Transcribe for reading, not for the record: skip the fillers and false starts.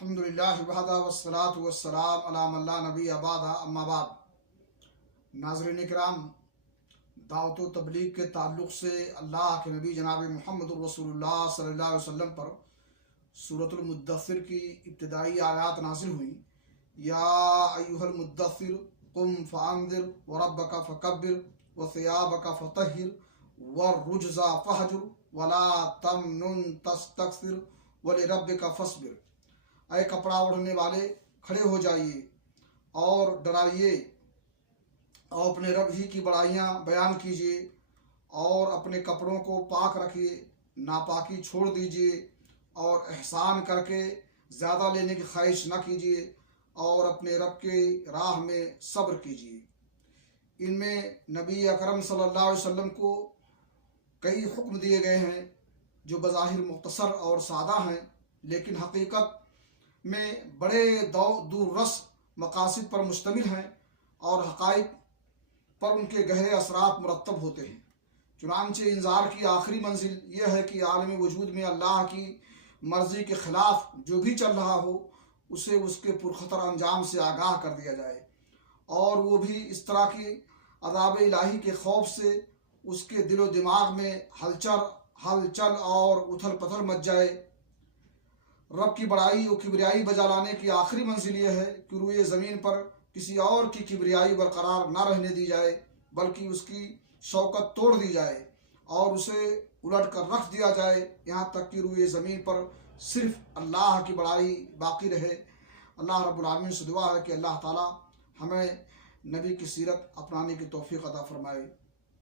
الحمدللہ وحدہ والصلاۃ والسلام علی من لا نبی بعدہ اما بعد۔ ناظرین کرام، دعوت و تبلیغ کے تعلق سے اللہ کے نبی جناب محمد الرسول اللہ صلی اللہ علیہ وسلم پر سورۃ المدثر کی ابتدائی آیات نازل ہوئیں۔ یا ایھا المدثر قم فانذر وربک فکبر وثیابک فطہر والرجز فہجر ولا تمنن تستکثر ولربک فاصبر۔ اے کپڑا اوڑھنے والے، کھڑے ہو جائیے اور ڈرائیے اور اپنے رب ہی کی بڑائیاں بیان کیجیے اور اپنے کپڑوں کو پاک رکھیے، ناپاکی چھوڑ دیجیے اور احسان کر کے زیادہ لینے کی خواہش نہ کیجیے اور اپنے رب کے راہ میں صبر کیجیے۔ ان میں نبی اکرم صلی اللہ علیہ وسلم کو کئی حکم دیے گئے ہیں جو بظاہر مختصر اور سادہ ہیں، لیکن حقیقت میں بڑے دور رس مقاصد پر مشتمل ہیں اور حقائق پر ان کے گہرے اثرات مرتب ہوتے ہیں۔ چنانچہ انذار کی آخری منزل یہ ہے کہ عالم وجود میں اللہ کی مرضی کے خلاف جو بھی چل رہا ہو اسے اس کے پرخطر انجام سے آگاہ کر دیا جائے، اور وہ بھی اس طرح کی عذاب الہی کے خوف سے اس کے دل و دماغ میں ہلچل اور اتھل پتھل مچ جائے۔ رب کی بڑائی و کبریائی بجا لانے کی آخری منزل یہ ہے کہ روئے زمین پر کسی اور کی کبریائی برقرار نہ رہنے دی جائے، بلکہ اس کی شوکت توڑ دی جائے اور اسے الٹ کر رکھ دیا جائے، یہاں تک کہ روئے زمین پر صرف اللہ کی بڑائی باقی رہے۔ اللہ رب العالمین سے دعا ہے کہ اللہ تعالی ہمیں نبی کی سیرت اپنانے کی توفیق عطا فرمائے۔